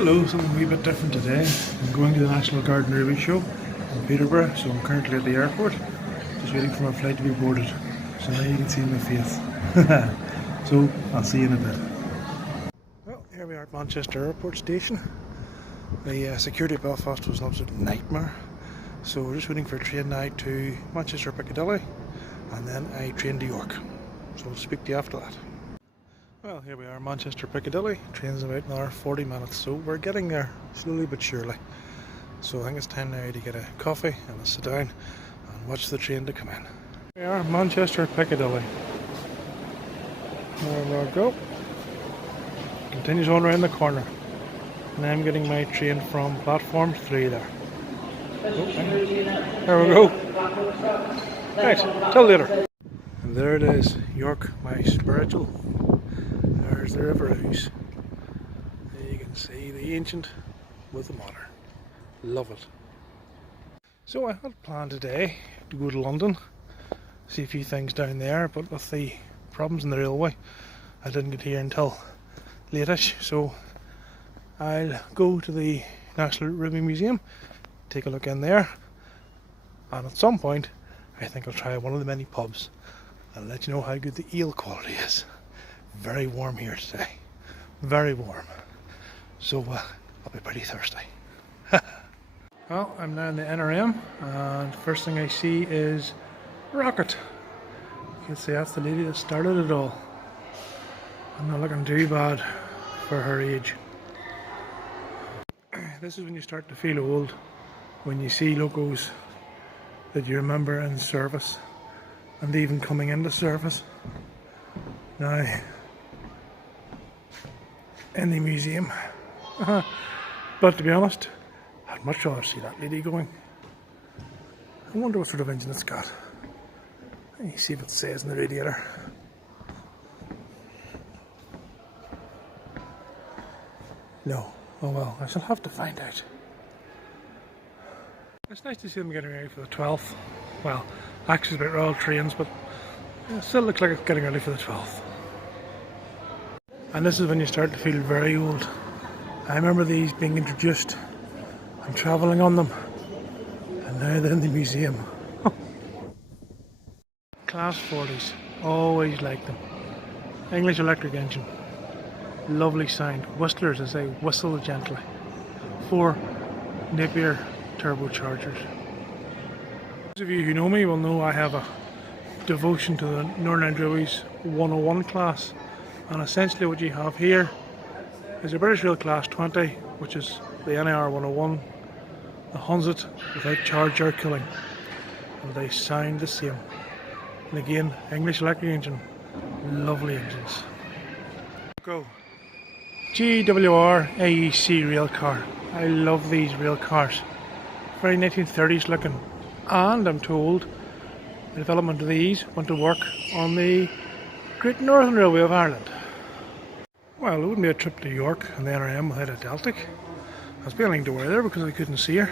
Hello, something a wee bit different today. I'm going to the National Garden Ruby Show in Peterborough, so I'm currently at the airport, just waiting for my flight to be boarded. So now you can see my face. So I'll see you in a bit. Well, here we are at Manchester Airport Station. The security at Belfast was an absolute nightmare. So we're just waiting for a train now to Manchester Piccadilly and then a train to York. So I'll speak to you after that. Well, here we are, Manchester Piccadilly. Train's about another 40 minutes, so we're getting there slowly but surely. So I think it's time now to get a coffee and sit down and watch the train to come in. Here we are, Manchester Piccadilly. There we go. Continues on around the corner. And I'm getting my train from platform 3 there. There we go. Right, till later. And there it is, York, my spiritual. There's the River Ouse. There you can see the ancient with the modern. Love it. So I had planned today to go to London, see a few things down there, but with the problems in the railway, I didn't get here until late-ish. So I'll go to the National Ruby Museum, take a look in there, and at some point I think I'll try one of the many pubs and let you know how good the ale quality is. Very warm here today, very warm, so I'll be pretty thirsty. Well, I'm now in the NRM and first thing I see is Rocket. You can see that's the lady that started it all. I'm not looking too bad for her age. This is when you start to feel old, when you see logos that you remember in service and even coming into service. Now, in the museum, but to be honest, I'd much rather see that lady going. I wonder what sort of engine it's got. Let me see if it says in the radiator. No. Oh well, I shall have to find out. It's nice to see them getting ready for the 12th. Well, actually it's about Royal Trains, but it still looks like it's getting ready for the 12th. And this is when you start to feel very old. I remember these being introduced and travelling on them, and now they're in the museum. Class 40s, always liked them. English electric engine, lovely sound. Whistlers, as they whistle gently. 4 Napier turbochargers. Those of you who know me will know I have a devotion to the Northern Ruby's 101 class. And essentially what you have here is a British Rail Class 20, which is the NIR 101, the Hunsit without charge air cooling, and they sound the same. And again, English electric engine, lovely engines. Go. GWR AEC rail car. I love these rail cars. Very 1930s looking. And I'm told the development of these went to work on the Great Northern Railway of Ireland. Well, it wouldn't be a trip to York and the NRM without a Deltic. I was beginning to worry there because I couldn't see her.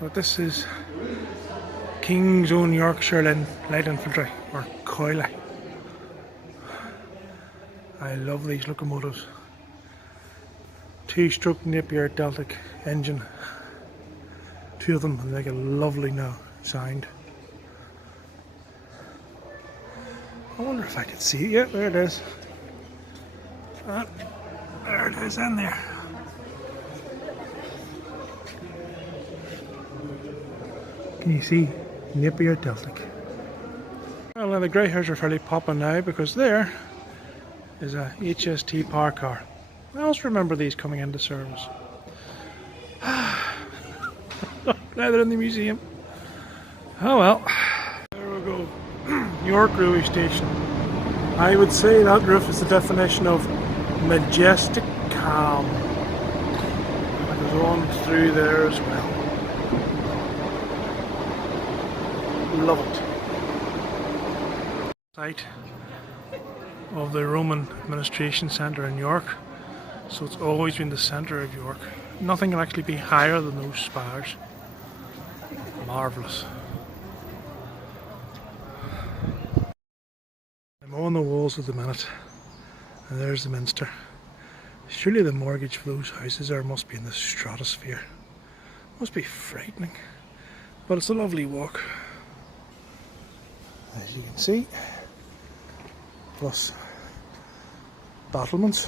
But this is King's Own Yorkshire Light Infantry, or Coyle. I love these locomotives. 2-stroke Napier Deltic engine. 2 of them, and they make a lovely sound. I wonder if I could see it. Yeah, there it is. There it is in there. Can you see Napier Deltic? Well, now the grey hairs are fairly popping now because there is a HST power car. I also remember these coming into service. Now they're in the museum. Oh well. There we go. York Railway Station. I would say that roof is the definition of majestic calm. It goes on through there as well. Love it. Site of the Roman Administration Centre in York. So it's always been the centre of York. Nothing can actually be higher than those spires. Marvellous. I'm on the walls at the minute, and there's the Minster. Surely the mortgage for those houses there must be in the stratosphere. Must be frightening. But it's a lovely walk, as you can see. Plus battlements.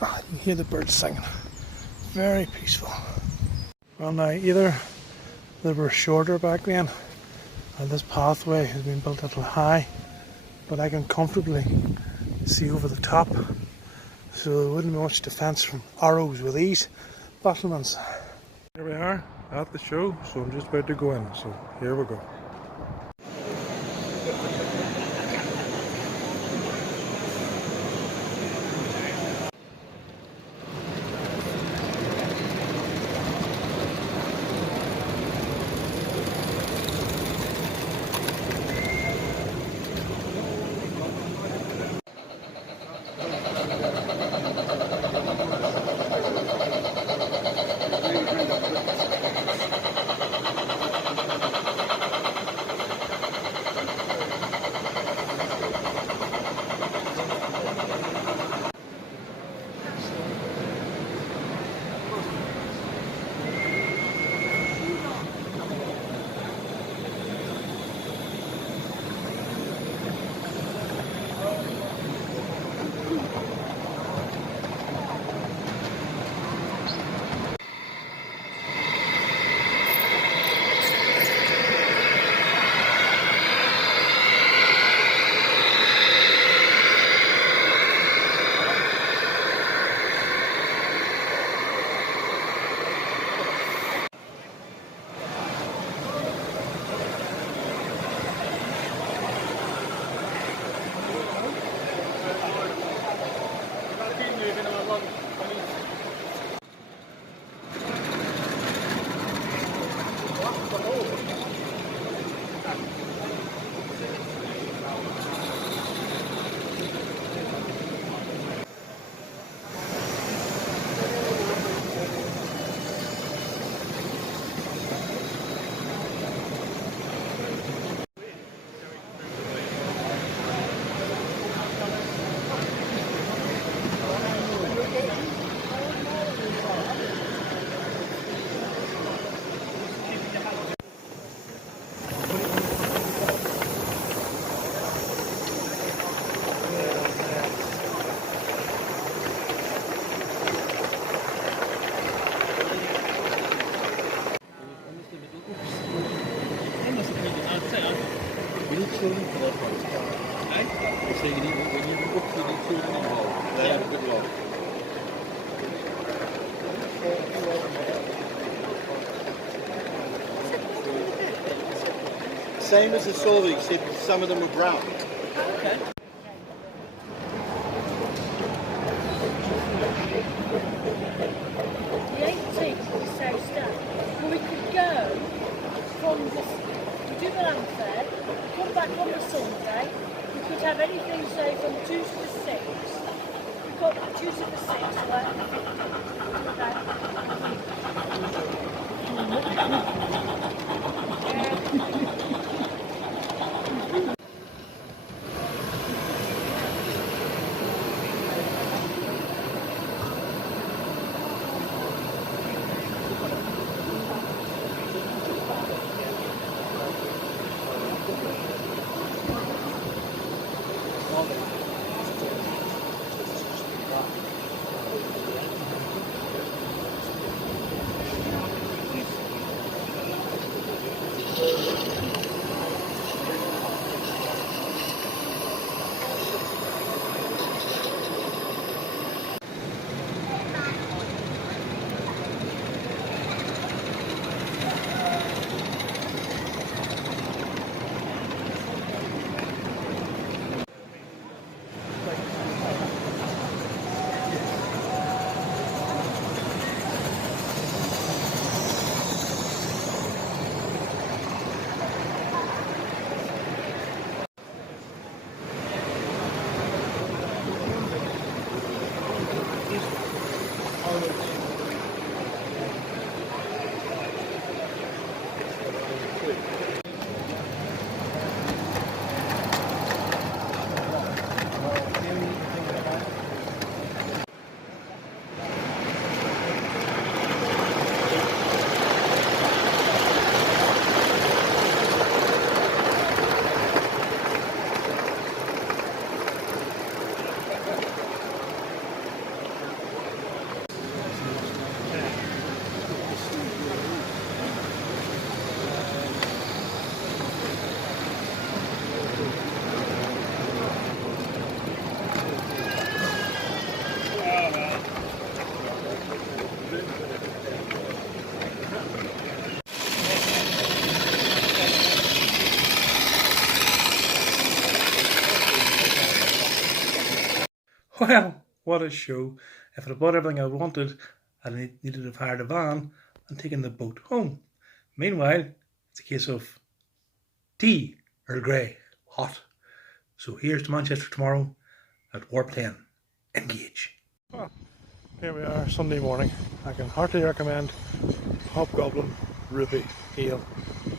Ah, you can hear the birds singing. Very peaceful. Well now, either they were shorter back then and this pathway has been built a little high, but I can comfortably see over the top, so there wouldn't be much defence from arrows with these battlements. Here we are at the show, so I'm just about to go in, so here we go. Same as the silver, except some of them are brown. Okay. The 18th is so stuck. Well, we could go from this, we do the land fair, come back on the Sunday, we could have anything, say, from 2 to 6. We've got 2 to the 6, Well, what a show. If I'd have bought everything I wanted, I'd needed to have hired a van and taken the boat home. Meanwhile, it's a case of tea, Earl Grey, hot. So here's to Manchester tomorrow at Warp 10. Engage. Well, here we are, Sunday morning. I can heartily recommend Hobgoblin Ruby Ale.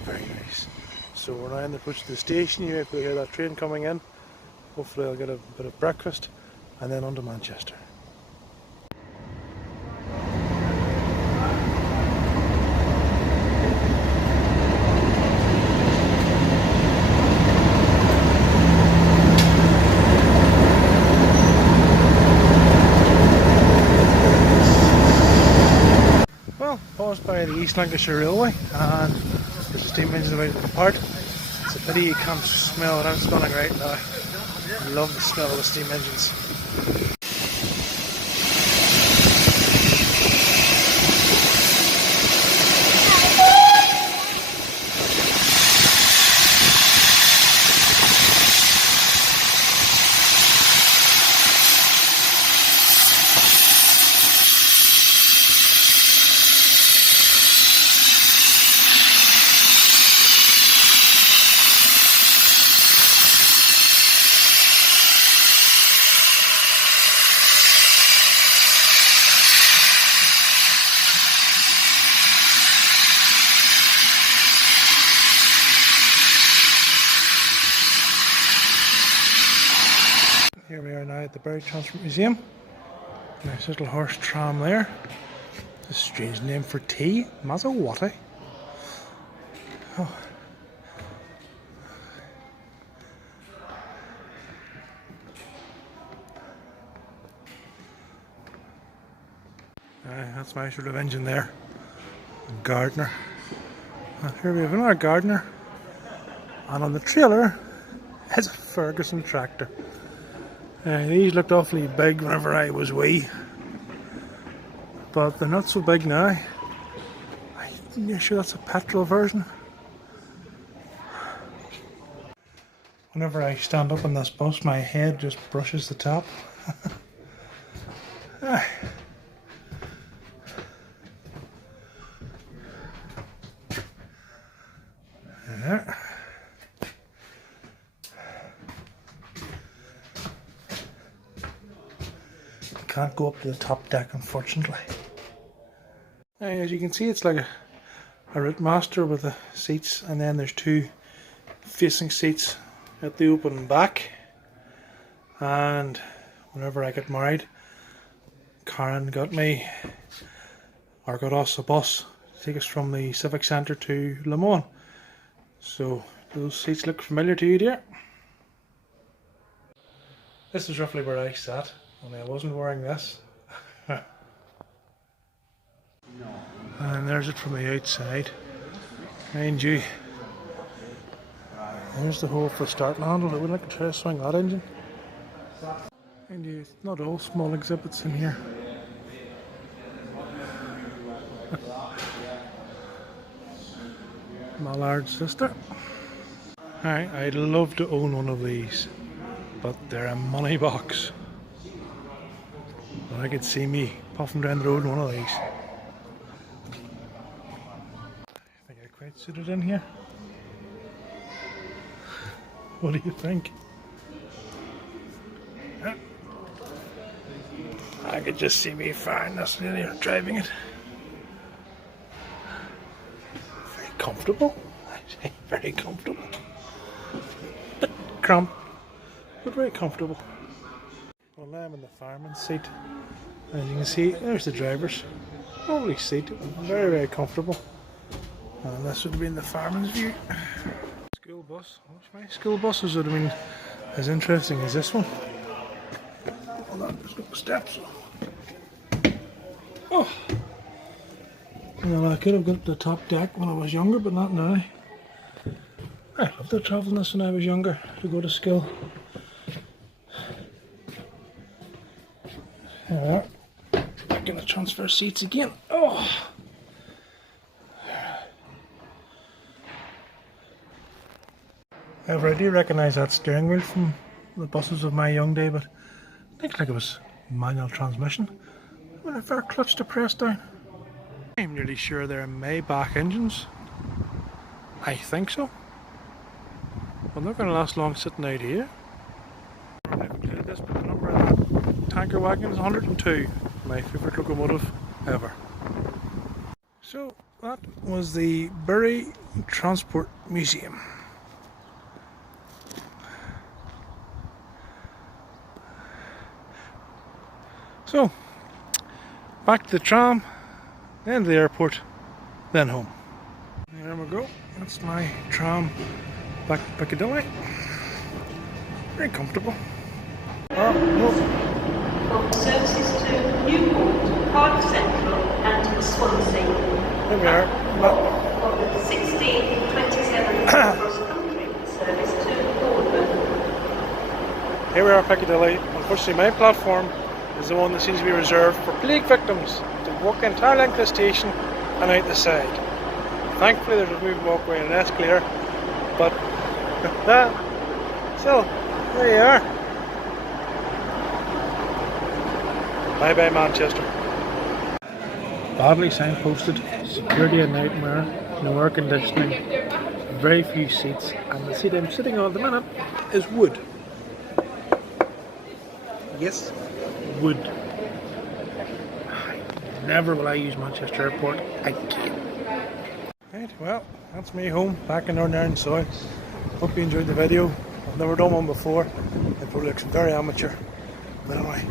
Very nice. So we're now on the approach to the station. You might be able to hear that train coming in. Hopefully I'll get a bit of breakfast and then on to Manchester. Well, paused by the East Lancashire Railway and there's a steam engine about to depart. It's a pity you can't smell it. I'm smelling right now. I love the smell of the steam engines. Here we are now at the Bury Transport Museum. Nice little horse tram there. A strange name for tea, Mazawatte. Oh. That's my sort of engine there. Gardner. And here we have another Gardner. And on the trailer is a Ferguson tractor. These looked awfully big whenever I was wee, but they're not so big now. I'm sure that's a petrol version. Whenever I stand up on this bus, my head just brushes the top. There. Can't go up to the top deck, unfortunately. As you can see, it's like a Ritmaster with the seats, and then there's two facing seats at the open back. And whenever I get married, Karen got us a bus to take us from the Civic Centre to Le Mans. So those seats look familiar to you, dear? This is roughly where I sat. Only I wasn't wearing this. And there's it from the outside. Mind you, there's the hole for the starting handle. I would like to try to swing that engine. Mind you, it's not all small exhibits in here. Mallard's sister. I'd love to own one of these, but they're a money box. I could see me puffing down the road in one of these. I think I quite suited in here. What do you think? Yeah. I could just see me fine, that's really driving it. Very comfortable. Very comfortable. Bit cramped, but very comfortable. Well, now I'm in the fireman's seat. As you can see, there's the driver's. Lovely seat, very, very comfortable. And this would have been the fireman's view. School bus. I wish my school buses would have been as interesting as this one. Hold on, there's no steps. Oh! Well, I could have got the top deck when I was younger, but not now. I loved to travel in this when I was younger, to go to school. There. Back in the transfer seats again. Oh! However, I do recognise that steering wheel from the buses of my young day, but Looks like it was manual transmission. I wonder if our clutch to press down. I'm nearly sure they're Maybach engines. I think so. Well, not going to last long sitting out here. I've included this, but the number of that tanker wagon is 102. My favourite locomotive ever. So that was the Bury Transport Museum. So, back to the tram, then to the airport, then home. There we go. That's my tram back to Piccadilly. Very comfortable. From services to Newport, Cardiff Central and Swansea. There we are. Of the 1627 cross-country service to Bournemouth. Here we are, Piccadilly. Unfortunately, my platform is the one that seems to be reserved for plague victims to walk the entire length of the station and out the side. Thankfully, there's a moving walkway and an escalator, but still, there you are. Bye bye, Manchester. Badly signposted, security a nightmare, no air conditioning, very few seats, and the seat I'm sitting on at the minute is wood. Yes, wood. Never will I use Manchester Airport again. Right, well, that's me home, back in Northern Ireland soil. Hope you enjoyed the video. I've never done one before. It probably looks very amateur. But anyway,